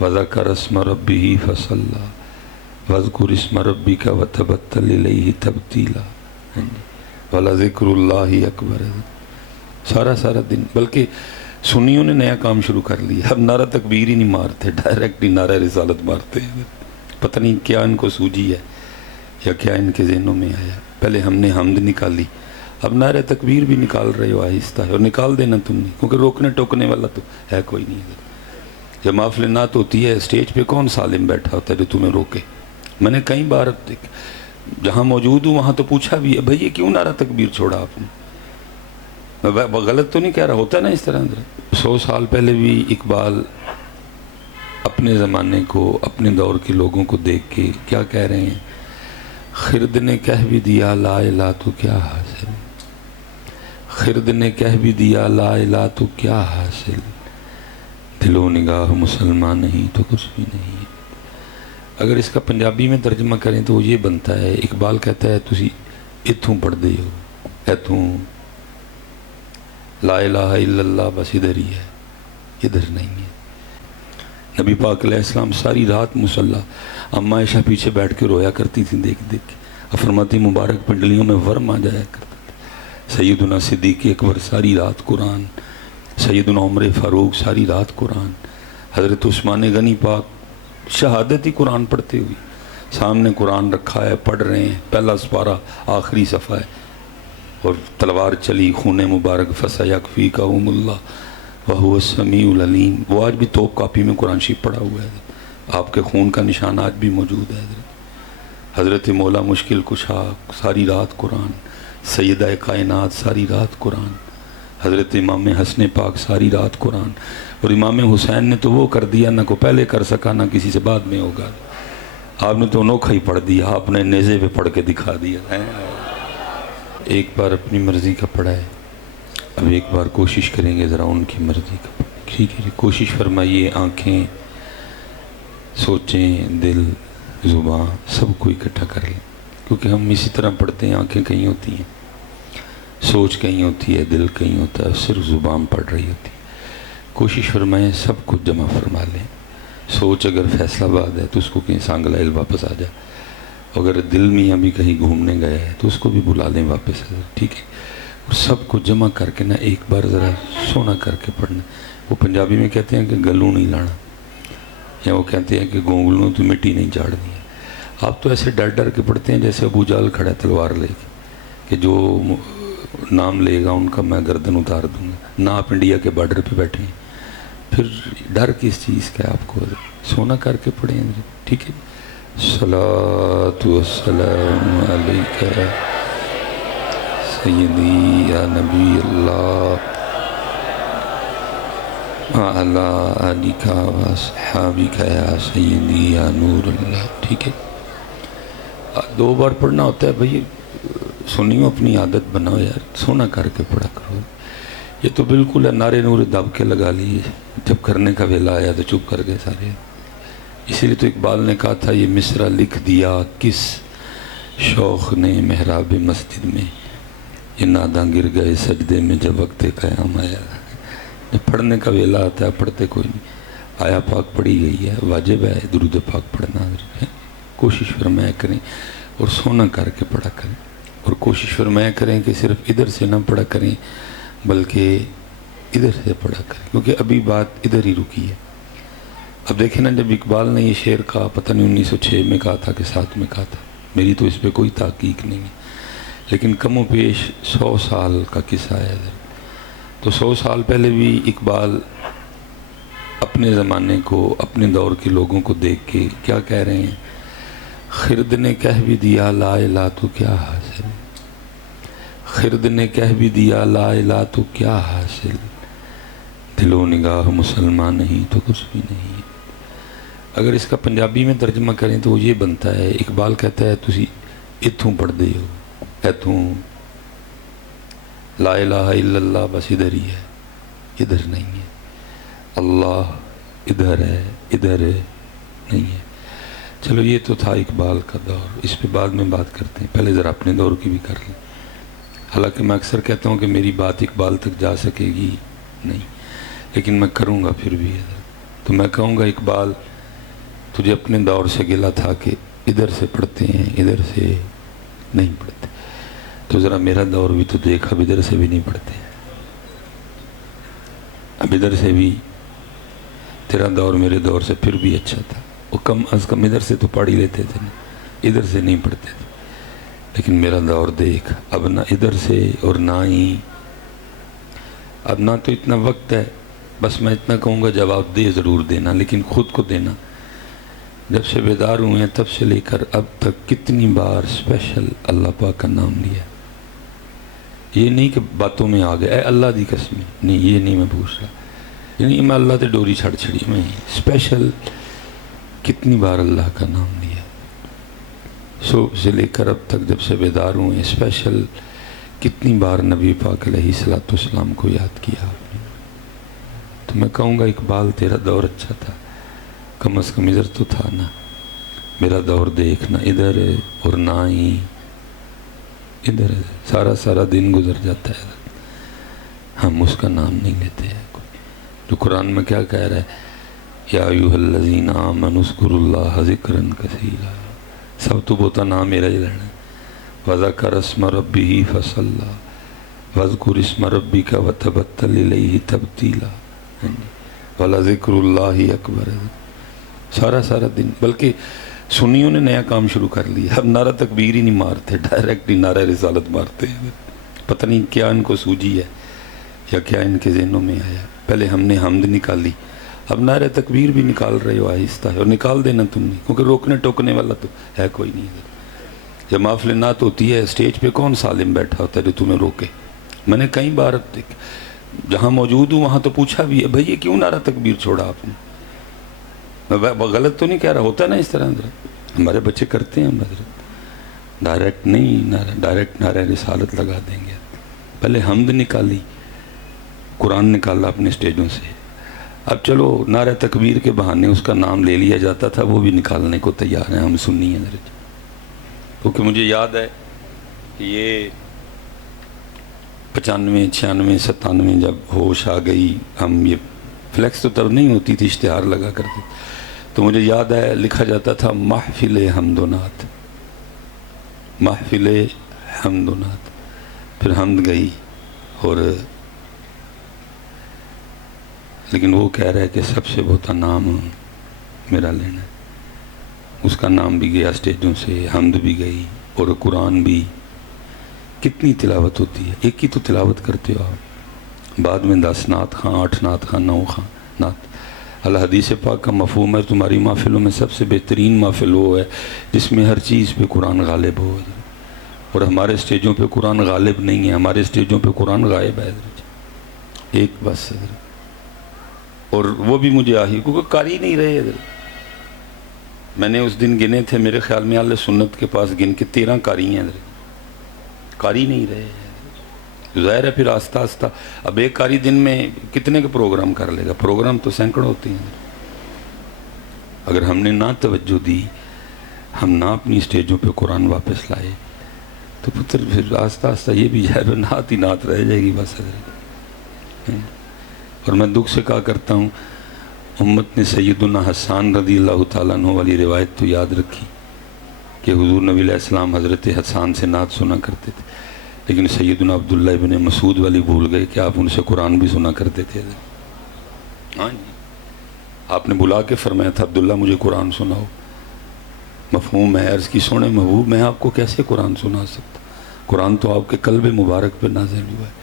وذکر اسم ربہ فصلی واذکر اسم ربک وتبتل الیہ تبتیلا، ولذکر اللہ اکبر۔ سارا دن، بلکہ سنیوں نے نیا کام شروع کر لیا، اب نعرہ تکبیر ہی نہیں مارتے، ڈائریکٹ ہی نعرہ رسالت مارتے ہیں۔ پتہ نہیں کیا ان کو سوجی ہے یا کیا ان کے ذہنوں میں آیا۔ پہلے ہم نے حمد نکالی، اب نعرہ تکبیر بھی نکال رہے ہو آہستہ ہے، اور نکال دینا تم نے، کیونکہ روکنے ٹوکنے والا تو ہے کوئی نہیں۔ جب محفل نعت ہوتی ہے اسٹیج پہ کون سالم بیٹھا ہوتا ہے جو تمہیں روکے؟ میں نے کئی بار جہاں موجود ہوں وہاں تو پوچھا بھی ہے، بھئی یہ کیوں نعرہ تکبیر چھوڑا آپ نے؟ میں غلط تو نہیں کہہ رہا، ہوتا ہے نا اس طرح۔ 100 سال پہلے بھی اقبال اپنے زمانے کو، اپنے دور کے لوگوں کو دیکھ کے کیا کہہ رہے ہیں؟ خرد نے کہہ بھی دیا لا الہ تو کیا حاصل، خرد نے کہہ بھی دیا لا الہ تو کیا حاصل، دل و نگاہ مسلمان نہیں تو کچھ بھی نہیں۔ اگر اس کا پنجابی میں ترجمہ کریں تو وہ یہ بنتا ہے، اقبال کہتا ہے تسی اتھوں پڑھ دے ہو، اتھوں لا الہ الا اللہ بس ادھر ہی ہے، ادھر نہیں ہے۔ نبی پاک علیہ السلام ساری رات مصلی، اما عائشہ پیچھے بیٹھ کے رویا کرتی تھی دیکھ دیکھ کے، فرماتی مبارک پنڈلیوں میں ورم آ جایا کرتا تھا۔ سیدنا صدیق اکبر ساری رات قرآن، سیدنا عمر فاروق ساری رات قرآن، حضرت عثمان غنی پاک شہادت ہی قرآن پڑھتے ہوئی، سامنے قرآن رکھا ہے، پڑھ رہے ہیں، پہلا سپارہ آخری صفحہ ہے، اور تلوار چلی، خون مبارک فَسَيَكْفِيكَهُمُ اللَّهُ وَهُوَ السَّمِيعُ الْعَلِيمُ۔ وہ آج بھی توپ کاپی میں قرآن شریف پڑھا ہوا ہے، آپ کے خون کا نشان آج بھی موجود ہے۔ حضرت مولا مشکل کشا ساری رات قرآن، سیدہ کائنات ساری رات قرآن، حضرت امام حسن پاک ساری رات قرآن، اور امام حسین نے تو وہ کر دیا نہ کو پہلے کر سکا نہ کسی سے بعد میں ہوگا، آپ نے تو انوکھا ہی پڑھ دیا، آپ نے نیزے پہ پڑھ کے دکھا دیا۔ ایک بار اپنی مرضی کا پڑھا ہے، اب ایک بار کوشش کریں گے ذرا ان کی مرضی کا پڑھیں۔ ٹھیک ہے جی، کوشش فرمائیے، آنکھیں، سوچیں، دل، زبان سب کو اکٹھا کر لیں، کیونکہ ہم اسی طرح پڑھتے ہیں، آنکھیں کہیں ہوتی ہیں، سوچ کہیں ہوتی ہے، دل کہیں ہوتا ہے، صرف زبان پڑھ رہی ہوتی ہے۔ کوشش فرمائیں سب کچھ جمع فرما لیں۔ سوچ اگر فیصلہ آباد ہے تو اس کو کہیں سانگلائل واپس آ جائے، اگر دل میں ابھی کہیں گھومنے گئے ہیں تو اس کو بھی بلا لیں واپس، ٹھیک ہے؟ اور سب کو جمع کر کے نا ایک بار ذرا سونا کر کے پڑھنا۔ وہ پنجابی میں کہتے ہیں کہ گلوں نہیں لانا، یا وہ کہتے ہیں کہ گونگلوں تو مٹی نہیں جھاڑنی ہے۔ آپ تو ایسے ڈر ڈر کے پڑھتے ہیں جیسے ابو جہل کھڑا ہے تلوار لے کے، کہ جو نام لے گا ان کا میں گردن اتار دوں گا۔ نہ آپ انڈیا کے بارڈر پہ بیٹھے ہیں، پھر ڈر کس چیز کا ہے؟ آپ کو سونا کر کے پڑھیں، ٹھیک ہے؟ صلاۃ والسلام علیکہ سیدی یا نبی اللہ وعلی آلک واصحابک یا سیدی یا نور اللہ، ٹھیک ہے؟ 2 بار پڑھنا ہوتا ہے بھئی، سنیو اپنی عادت بناؤ یار، سونا کر کے پڑھا کرو۔ یہ تو بالکل ہے نعرے نور دب کے لگا لیے، جب کرنے کا ویلا آیا تو چپ کر گئے سارے۔ اسی لیے تو اقبال نے کہا تھا یہ مصرع لکھ دیا کس شوق نے محراب مسجد میں، یہ ناداں گر گئے سجدے میں جب وقت قیام آیا۔ جب پڑھنے کا ویلا آتا ہے پڑھتے کوئی نہیں۔ آیا پاک پڑھی گئی ہے، واجب ہے درود پاک پڑھنا، کوشش فرمایا کریں اور سونا کر کے پڑھا کریں، اور کوشش فرمایا کریں کہ صرف ادھر سے نہ پڑھا کریں بلکہ ادھر سے پڑھا کریں، کیونکہ ابھی بات ادھر ہی رکی ہے۔ اب دیکھیں نا، جب اقبال نے یہ شعر کہا، پتہ نہیں 1906 میں کہا تھا کہ 7 میں کہا تھا، میری تو اس پہ کوئی تحقیق نہیں ہے، لیکن کم و بیش 100 سال کا قصہ ہے۔ تو 100 سال پہلے بھی اقبال اپنے زمانے کو، اپنے دور کے لوگوں کو دیکھ کے کیا کہہ رہے ہیں؟ خرد نے کہہ بھی دیا لا الہ تو کیا حاصل، خرد نے کہہ بھی دیا لا الہ تو کیا حاصل، دل و نگاہ مسلمان نہیں تو کچھ بھی نہیں۔ اگر اس کا پنجابی میں ترجمہ کریں تو وہ یہ بنتا ہے، اقبال کہتا ہے تسی اتھوں پڑھ دے ہو، اتھوں لا الہ الا اللہ بس ادھر ہی ہے، ادھر نہیں ہے۔ اللہ ادھر ہے، ادھر ہے نہیں ہے۔ چلو یہ تو تھا اقبال کا دور، اس پہ بعد میں بات کرتے ہیں، پہلے ذرا اپنے دور کی بھی کر لیں۔ حالانکہ میں اکثر کہتا ہوں کہ میری بات اقبال تک جا سکے گی نہیں، لیکن میں کروں گا پھر بھی۔ تو تو میں کہوں گا اقبال تجھے اپنے دور سے گلا تھا کہ ادھر سے پڑھتے ہیں ادھر سے نہیں پڑھتے، تو ذرا میرا دور بھی تو دیکھ، اب ادھر سے بھی نہیں پڑھتے، اب ادھر سے بھی تیرا دور میرے دور سے پھر بھی اچھا تھا، وہ کم از کم ادھر سے تو پڑھ ہی لیتے تھے نا، ادھر سے نہیں پڑھتے تھے، لیکن میرا دور دیکھ، اب نہ ادھر سے اور نہ ہی، اب نہ تو اتنا وقت ہے، بس میں اتنا کہوں گا جواب دے ضرور دینا، لیکن خود کو دینا۔ جب سے بیدار ہوئے ہیں تب سے لے کر اب تک کتنی بار اسپیشل اللہ پاک کا نام لیا، یہ نہیں کہ باتوں میں آ گئے اے اللہ دی قسم، نہیں یہ نہیں میں پوچھ رہا، یعنی میں اللہ تے ڈوری چھڑ چھڑی، میں اسپیشل کتنی بار اللہ کا نام لیا، صبح سے لے کر اب تک جب سے بیدار ہوئے ہیں اسپیشل کتنی بار نبی پاک علیہ السلام کو یاد کیا آپ نے۔ تو میں کہوں گا اقبال تیرا دور اچھا تھا، کم از کم ادھر تو تھا نا، میرا دور دیکھنا ادھر ہے اور نہ ہی ادھر ہے، سارا دن گزر جاتا ہے، ہم اس کا نام نہیں لیتے ہیں۔ جو قرآن میں کیا کہہ رہا ہے، یا ایھا الذین آمنوا اذکروا اللہ ذکرا کثیرا، سب تو بہتا نام میرا ہی لینا ہے، وذکر اسم ربہ فصلی واذکر اسم ربک وتبتل الیہ تبتیلا، ولذکر اللہ اکبر، سارا دن، بلکہ سنیوں نے نیا کام شروع کر لیا، اب نعرہ تکبیر ہی نہیں مارتے، ڈائریکٹ ہی نعرہ رسالت مارتے ہیں، پتہ نہیں کیا ان کو سوجی ہے یا کیا ان کے ذہنوں میں آیا، پہلے ہم نے حمد نکالی، اب نعرہ تکبیر بھی نکال رہے ہو آہستہ ہے، اور نکال دینا تم نے، کیونکہ روکنے ٹوکنے والا تو ہے کوئی نہیں ادھر، جب محفل نعت ہوتی ہے اسٹیج پہ کون سالم بیٹھا ہوتا ہے جو تمہیں روکے؟ میں نے کئی بار جہاں موجود ہوں وہاں تو پوچھا بھی ہے، بھئی یہ کیوں نعرہ تکبیر چھوڑا آپ نے؟ میں غلط تو نہیں کہہ رہا، ہوتا ہے نا اس طرح، ہمارے بچے کرتے ہیں حضرت، ڈائریکٹ نہیں، ڈائریکٹ نعرہ رسالت لگا دیں گے، پہلے حمد نکالی، قرآن نکالا اپنے سٹیجوں سے، اب چلو نعرہ تکبیر کے بہانے اس کا نام لے لیا جاتا تھا، وہ بھی نکالنے کو تیار ہیں، ہم سنی ہیں حضرت، کیونکہ مجھے یاد ہے کہ یہ 95 96 97 جب ہوش آ گئی، ہم یہ فلیکس تو تب نہیں ہوتی تھی، اشتہار لگا کرتے، تو مجھے یاد ہے لکھا جاتا تھا محفل حمد و نعت، محفل حمد و نعت، پھر حمد گئی، اور لیکن وہ کہہ رہا ہے کہ سب سے بہت نام میرا لینا ہے، اس کا نام بھی گیا اسٹیجوں سے، حمد بھی گئی، اور قرآن بھی، کتنی تلاوت ہوتی ہے، ایک ہی تو تلاوت کرتے ہو آپ، بعد میں 10 نعت خواں، 8 نعت خواں، 9 خواں نعت۔ الحدیث پاک کا مفہوم ہے تمہاری محفلوں میں سب سے بہترین محفل وہ ہے جس میں ہر چیز پہ قرآن غالب ہو، اور ہمارے سٹیجوں پہ قرآن غالب نہیں ہے، ہمارے سٹیجوں پہ قرآن غائب ہے، ایک بس، اور وہ بھی مجھے آہی، کیونکہ قاری نہیں رہے، میں نے اس دن گنے تھے، میرے خیال میں اہل سنت کے پاس گن کے 13 قاری ہیں، قاری نہیں رہے، ظاہر ہے پھر آہستہ آہستہ، اب ایک قاری دن میں کتنے کے پروگرام کر لے گا، پروگرام تو سینکڑوں ہوتے ہیں، اگر ہم نے نہ توجہ دی، ہم نہ اپنی سٹیجوں پہ قرآن واپس لائے، تو پتر پھر آہستہ آہستہ یہ بھی جائے، نعت ہی نعت رہ جائے گی بس۔ اور میں دکھ سے کہا کرتا ہوں، امت نے سیدنا حسان رضی اللہ تعالیٰ عنہ والی روایت تو یاد رکھی کہ حضور نبی علیہ السلام حضرت حسان سے نعت سنا کرتے تھے، لیکن سیدنا عبداللہ ابن مسعود والی بھول گئے کہ آپ ان سے قرآن بھی سنا کرتے تھے۔ ہاں جی، آپ نے بلا کے فرمایا تھا عبداللہ مجھے قرآن سناؤ، مفہوم ہے، عرض کی سونے محبوب میں آپ کو کیسے قرآن سنا سکتا، قرآن تو آپ کے قلب مبارک پہ نازل ہوا ہے۔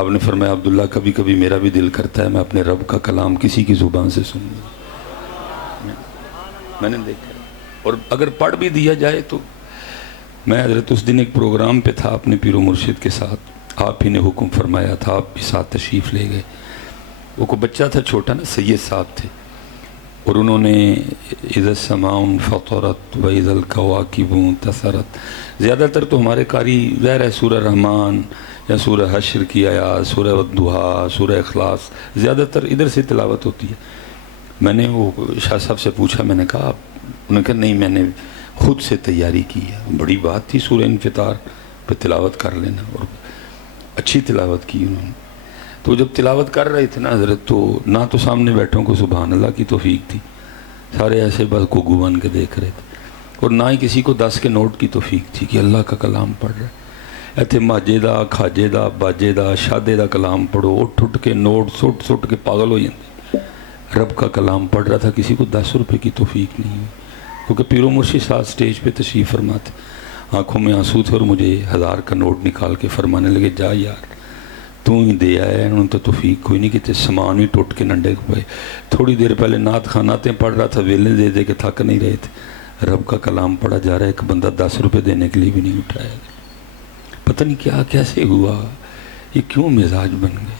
آپ نے فرمایا عبداللہ کبھی کبھی میرا بھی دل کرتا ہے میں اپنے رب کا کلام کسی کی زبان سے سن لوں، میں نے دیکھا، اور اگر پڑھ بھی دیا جائے تو، میں حضرت اس دن ایک پروگرام پہ تھا اپنے پیر و مرشد کے ساتھ، آپ ہی نے حکم فرمایا تھا، آپ بھی ساتھ تشریف لے گئے، وہ کوئی بچہ تھا چھوٹا نا، سید صاحب تھے، اور انہوں نے اذا السماء انفطرت واذا الکواکب انتثرت، زیادہ تر تو ہمارے قاری ظاہر ہے سورہ رحمان یا سورہ حشر کی آیات، سورہ والضحیٰ، سورہ اخلاص، زیادہ تر ادھر سے تلاوت ہوتی ہے۔ میں نے وہ شاہ صاحب سے پوچھا، میں نے کہا انہوں نے کہا نہیں میں نے خود سے تیاری کی ہے، بڑی بات تھی سورہ انفطار پہ تلاوت کر لینا، اور اچھی تلاوت کی انہوں نے۔ تو جب تلاوت کر رہے تھے نا حضرت، تو نہ تو سامنے بیٹھوں کو سبحان اللہ کی توفیق تھی، سارے ایسے بس گگو بن کے دیکھ رہے تھے، اور نہ ہی کسی کو 10 کے نوٹ کی توفیق تھی کہ اللہ کا کلام پڑھ رہے. ایتھے ماجے دا، کھاجے دا، باجے دا، شادے دا کلام پڑھو، اٹھ کے نوٹ سٹ کے پاگل ہو جاتے. رب کا کلام پڑھ رہا تھا، کسی کو 10 روپے کی توفیق نہیں ہوئی. کیونکہ پیر و مرشد صاحب سٹیج پہ تشریف فرماتے، آنکھوں میں آنسو تھے، اور مجھے 1000 کا نوٹ نکال کے فرمانے لگے جا یار تو ہی دے آیا، انہوں نے تو توفیق کوئی نہیں کہتے، سامان ہی ٹوٹ کے ننڈے کو پائے. تھوڑی دیر پہلے نعت خاناتیں پڑھ رہا تھا، ویلے دے دے کے تھک نہیں رہے تھے. رب کا کلام پڑھا جا رہا ہے، ایک بندہ 10 روپے دینے کے لیے بھی نہیں اٹھایا. پتہ نہیں کیا کیسے ہوا، یہ کیوں مزاج بن گئے.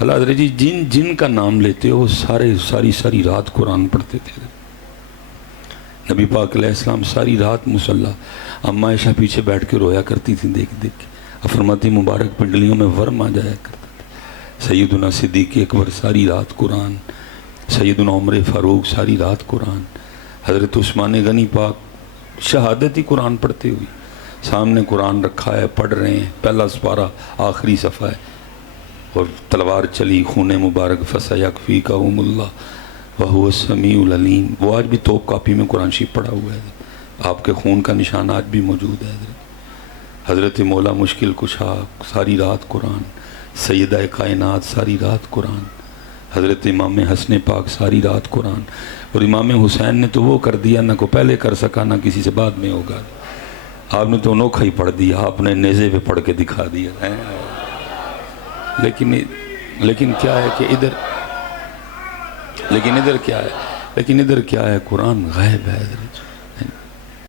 اللہ حضرت جی جن کا نام لیتے ہو ساری رات قرآن پڑھتے تھے. نبی پاک علیہ السلام ساری رات مصلی، اما عائشہ پیچھے بیٹھ کے رویا کرتی تھی دیکھ دیکھ کے. فرماتی مبارک پنڈلیوں میں ورم آ جایا کرتا تھا. سیدنا صدیق اکبر ساری رات قرآن، سیدنا عمر فاروق ساری رات قرآن، حضرت عثمان غنی پاک شہادت ہی قرآن پڑھتے ہوئی. سامنے قرآن رکھا ہے، پڑھ رہے ہیں، پہلا سپارہ آخری صفحہ ہے، اور تلوار چلی، خون مبارک فسیکفیکہم اللہ وہو السمیع العلیم. وہ آج بھی توپ کاپی میں قرآن شریف پڑھا ہوا ہے، آپ کے خون کا نشان آج بھی موجود ہے. حضرت مولا مشکل کشا ساری رات قرآن، سیدہ کائنات ساری رات قرآن، حضرت امام حسن پاک ساری رات قرآن. اور امام حسین نے تو وہ کر دیا، نہ کو پہلے کر سکا نہ کسی سے بعد میں ہوگا. آپ نے تو انوکھا ہی پڑھ دیا، آپ نے نیزے پہ پڑھ کے دکھا دیا ہے. لیکن کیا ہے کہ ادھر کیا ہے قرآن غائب ہے حضرت.